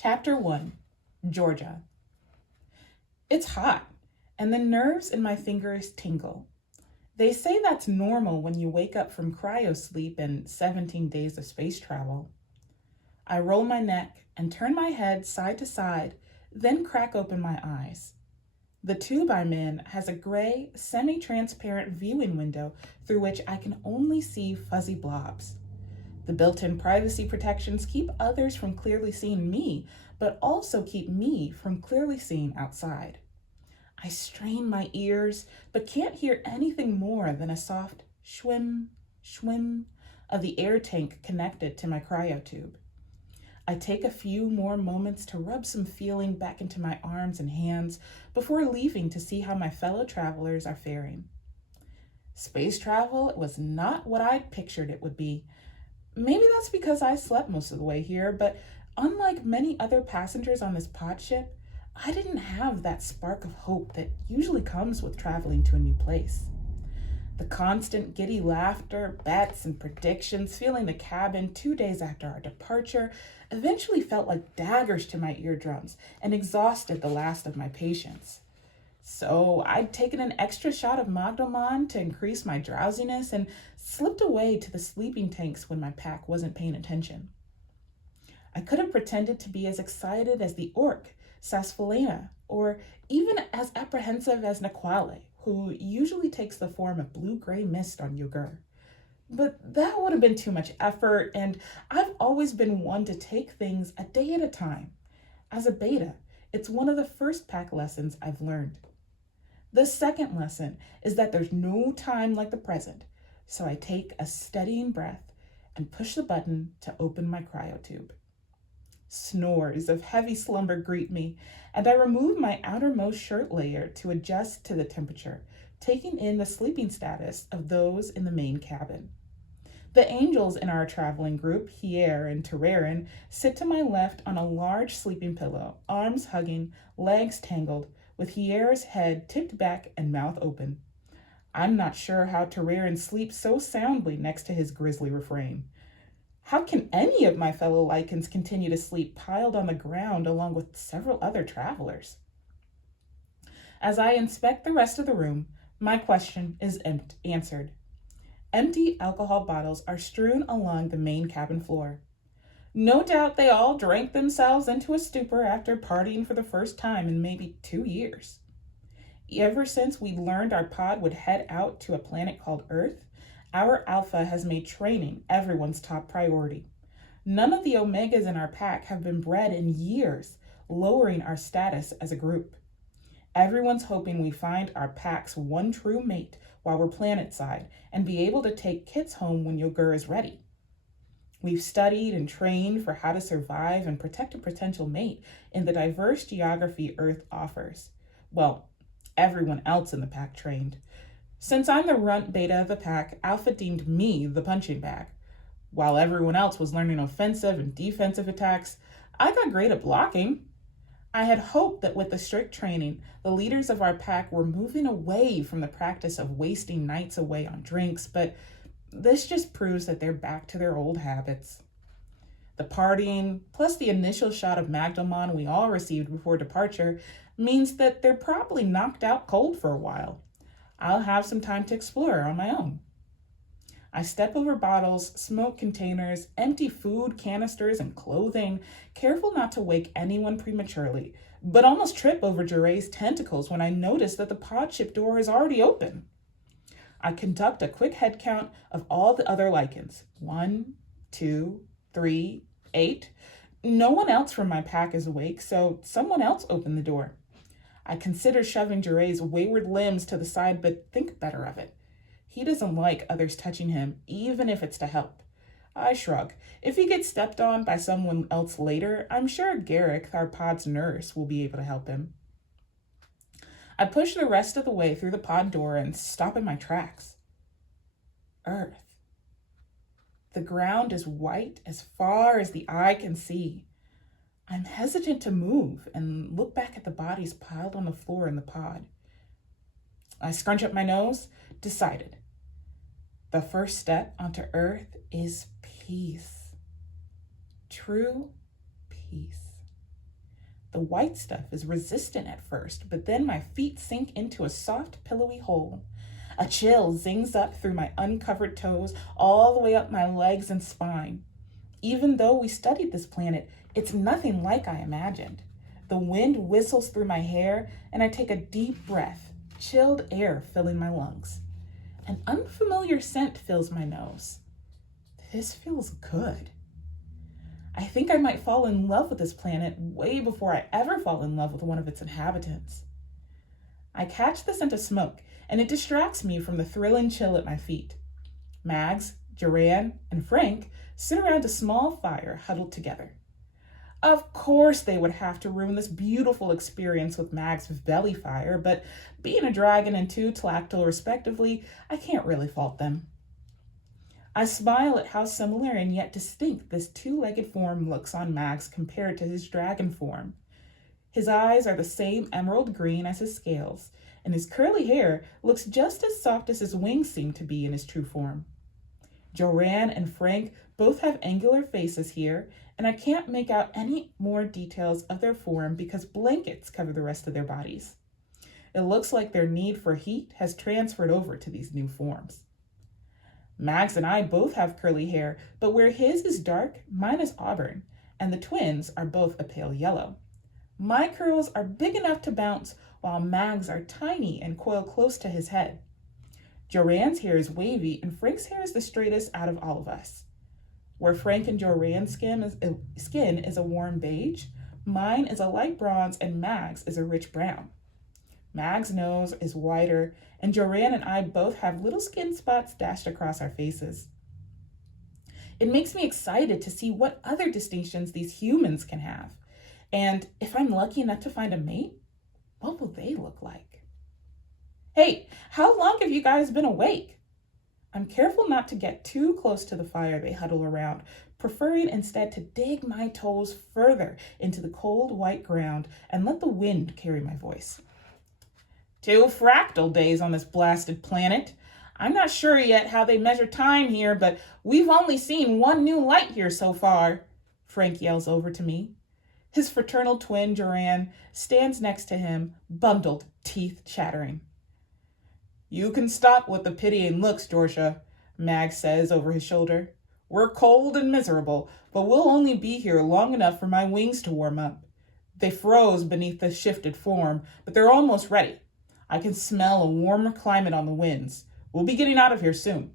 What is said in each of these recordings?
Chapter 1, Georgia. It's hot, and the nerves in my fingers tingle. They say that's normal when you wake up from cryosleep and 17 days of space travel. I roll my neck and turn my head side to side, then crack open my eyes. The tube I'm in has a gray, semi-transparent viewing window through which I can only see fuzzy blobs. The built-in privacy protections keep others from clearly seeing me, but also keep me from clearly seeing outside. I strain my ears, but can't hear anything more than a soft shwim, shwim of the air tank connected to my cryotube. I take a few more moments to rub some feeling back into my arms and hands before leaving to see how my fellow travelers are faring. Space travel was not what I'd pictured it would be. Maybe that's because I slept most of the way here, but unlike many other passengers on this pod ship, I didn't have that spark of hope that usually comes with traveling to a new place. The constant giddy laughter, bets, and predictions filling the cabin 2 days after our departure eventually felt like daggers to my eardrums and exhausted the last of my patience. So I'd taken an extra shot of Magdoman to increase my drowsiness and slipped away to the sleeping tanks when my pack wasn't paying attention. I could have pretended to be as excited as the orc, Sasphalena, or even as apprehensive as Naquale, who usually takes the form of blue-gray mist on Yugur. But that would have been too much effort, and I've always been one to take things a day at a time. As a beta, it's one of the first pack lessons I've learned. The second lesson is that there's no time like the present, so I take a steadying breath and push the button to open my cryotube. Snores of heavy slumber greet me, and I remove my outermost shirt layer to adjust to the temperature, taking in the sleeping status of those in the main cabin. The angels in our traveling group, Hier and Terrarin, sit to my left on a large sleeping pillow, arms hugging, legs tangled, with Hier's head tipped back and mouth open. I'm not sure how Terrarin sleeps so soundly next to his grisly refrain. How can any of my fellow Lycans continue to sleep piled on the ground along with several other travelers? As I inspect the rest of the room, my question is answered. Empty alcohol bottles are strewn along the main cabin floor. No doubt they all drank themselves into a stupor after partying for the first time in maybe 2 years. Ever since we learned our pod would head out to a planet called Earth, our Alpha has made training everyone's top priority. None of the Omegas in our pack have been bred in years, lowering our status as a group. Everyone's hoping we find our pack's one true mate while we're planetside and be able to take kits home when Yugur is ready. We've studied and trained for how to survive and protect a potential mate in the diverse geography Earth offers. Well, everyone else in the pack trained. Since I'm the runt beta of the pack, Alpha deemed me the punching bag. While everyone else was learning offensive and defensive attacks, I got great at blocking. I had hoped that with the strict training, the leaders of our pack were moving away from the practice of wasting nights away on drinks, but this just proves that they're back to their old habits. The partying, plus the initial shot of Magdomon we all received before departure, means that they're probably knocked out cold for a while. I'll have some time to explore on my own. I step over bottles, smoke containers, empty food canisters, and clothing, careful not to wake anyone prematurely, but almost trip over Jeray's tentacles when I notice that the pod ship door is already open. I conduct a quick head count of all the other Lycans. 1, 2, 3, 8. No one else from my pack is awake, so someone else opened the door. I consider shoving Jeray's wayward limbs to the side, but think better of it. He doesn't like others touching him, even if it's to help. I shrug. If he gets stepped on by someone else later, I'm sure Garrick, our pod's nurse, will be able to help him. I push the rest of the way through the pod door and stop in my tracks. Earth. The ground is white as far as the eye can see. I'm hesitant to move and look back at the bodies piled on the floor in the pod. I scrunch up my nose, decided. The first step onto Earth is peace. True peace. The white stuff is resistant at first, but then my feet sink into a soft, pillowy hole. A chill zings up through my uncovered toes, all the way up my legs and spine. Even though we studied this planet, it's nothing like I imagined. The wind whistles through my hair, and I take a deep breath, chilled air filling my lungs. An unfamiliar scent fills my nose. This feels good. I think I might fall in love with this planet way before I ever fall in love with one of its inhabitants. I catch the scent of smoke, and it distracts me from the thrilling chill at my feet. Mags, Joran, and Frank sit around a small fire huddled together. Of course they would have to ruin this beautiful experience with Mags' belly fire, but being a dragon and two Tlactyl respectively, I can't really fault them. I smile at how similar and yet distinct this two-legged form looks on Mags compared to his dragon form. His eyes are the same emerald green as his scales, and his curly hair looks just as soft as his wings seem to be in his true form. Joran and Frank both have angular faces here, and I can't make out any more details of their form because blankets cover the rest of their bodies. It looks like their need for heat has transferred over to these new forms. Mags and I both have curly hair, but where his is dark, mine is auburn, and the twins are both a pale yellow. My curls are big enough to bounce, while Mags are tiny and coil close to his head. Joran's hair is wavy, and Frank's hair is the straightest out of all of us. Where Frank and Joran's skin is a warm beige, mine is a light bronze, and Mags is a rich brown. Mag's nose is wider, and Joran and I both have little skin spots dashed across our faces. It makes me excited to see what other distinctions these humans can have. And if I'm lucky enough to find a mate, what will they look like? Hey, how long have you guys been awake? I'm careful not to get too close to the fire they huddle around, preferring instead to dig my toes further into the cold white ground and let the wind carry my voice. 2 fractal days on this blasted planet. I'm not sure yet how they measure time here, but we've only seen one new light here so far, Frank yells over to me. His fraternal twin, Joran, stands next to him, bundled, teeth chattering. You can stop with the pitying looks, Georgia, Mag says over his shoulder. We're cold and miserable, but we'll only be here long enough for my wings to warm up. They froze beneath the shifted form, but they're almost ready. I can smell a warmer climate on the winds. We'll be getting out of here soon.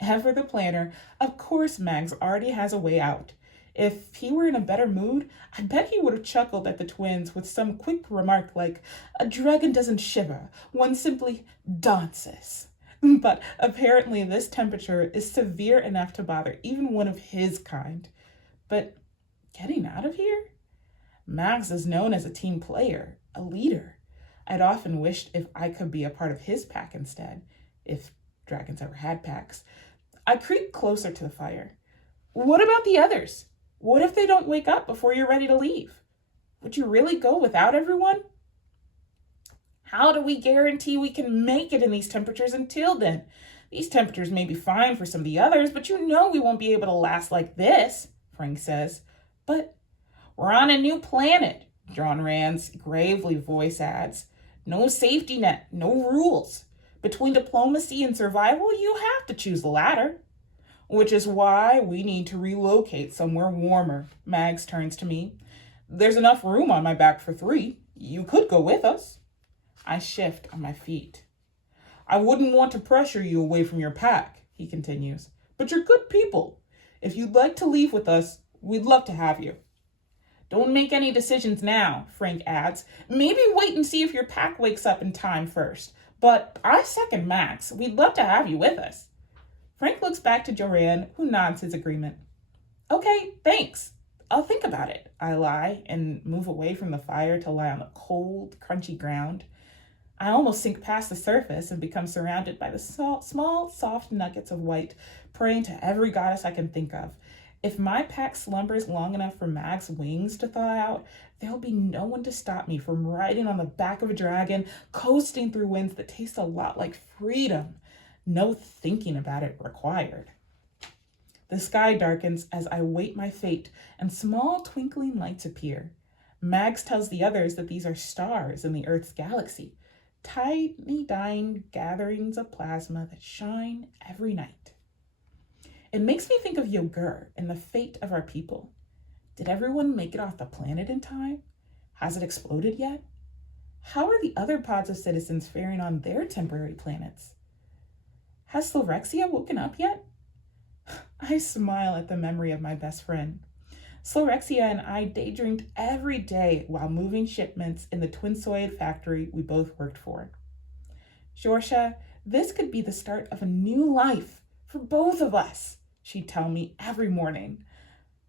Ever the planner, of course Mags already has a way out. If he were in a better mood, I bet he would have chuckled at the twins with some quick remark like, a dragon doesn't shiver, one simply dances. But apparently this temperature is severe enough to bother even one of his kind. But getting out of here? Mags is known as a team player, a leader. I'd often wished if I could be a part of his pack instead, if dragons ever had packs. I creep closer to the fire. What about the others? What if they don't wake up before you're ready to leave? Would you really go without everyone? How do we guarantee we can make it in these temperatures until then? These temperatures may be fine for some of the others, but you know we won't be able to last like this, Frank says. But we're on a new planet, Joran's gravely voice adds. No safety net, no rules. Between diplomacy and survival, you have to choose the latter. Which is why we need to relocate somewhere warmer, Mags turns to me. There's enough room on my back for 3. You could go with us. I shift on my feet. I wouldn't want to pressure you away from your pack, he continues, but you're good people. If you'd like to leave with us, we'd love to have you. Don't make any decisions now, Frank adds. Maybe wait and see if your pack wakes up in time first. But I second Max. We'd love to have you with us. Frank looks back to Joran, who nods his agreement. Okay, thanks. I'll think about it, I lie and move away from the fire to lie on the cold, crunchy ground. I almost sink past the surface and become surrounded by the small, soft nuggets of white, praying to every goddess I can think of. If my pack slumbers long enough for Mag's wings to thaw out, there'll be no one to stop me from riding on the back of a dragon, coasting through winds that taste a lot like freedom. No thinking about it required. The sky darkens as I wait my fate, and small twinkling lights appear. Mags tells the others that these are stars in the Earth's galaxy, tiny dying gatherings of plasma that shine every night. It makes me think of Yogur and the fate of our people. Did everyone make it off the planet in time? Has it exploded yet? How are the other pods of citizens faring on their temporary planets? Has Slorexia woken up yet? I smile at the memory of my best friend. Slorexia and I daydreamed every day while moving shipments in the Twinsoid factory we both worked for. Georgia, this could be the start of a new life for both of us, she'd tell me every morning.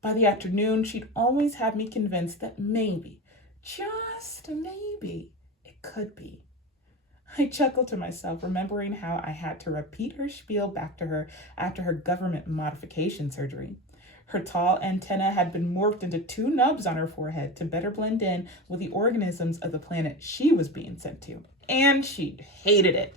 By the afternoon, she'd always have me convinced that maybe, just maybe, it could be. I chuckled to myself, remembering how I had to repeat her spiel back to her after her government modification surgery. Her tall antenna had been morphed into 2 nubs on her forehead to better blend in with the organisms of the planet she was being sent to. And she hated it.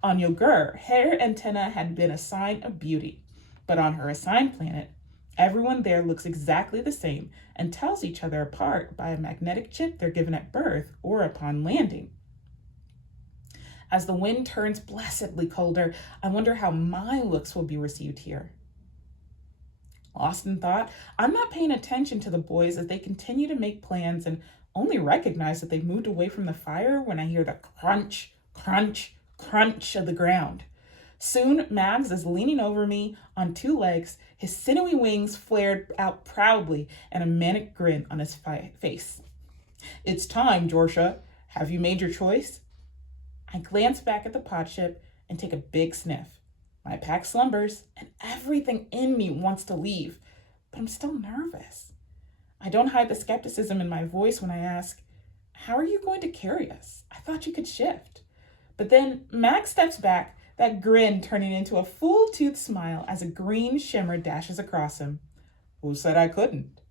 On Yogur, her antenna had been a sign of beauty. But on her assigned planet, everyone there looks exactly the same and tells each other apart by a magnetic chip they're given at birth or upon landing. As the wind turns blessedly colder, I wonder how my looks will be received here. Lost in thought, I'm not paying attention to the boys as they continue to make plans and only recognize that they've moved away from the fire when I hear the crunch, crunch, crunch of the ground. Soon, Mags is leaning over me on 2 legs, his sinewy wings flared out proudly and a manic grin on his face. It's time, Georgia. Have you made your choice? I glance back at the pod ship and take a big sniff. My pack slumbers, and everything in me wants to leave, but I'm still nervous. I don't hide the skepticism in my voice when I ask, how are you going to carry us? I thought you could shift. But then Max steps back, that grin turning into a full-toothed smile as a green shimmer dashes across him. Who said I couldn't?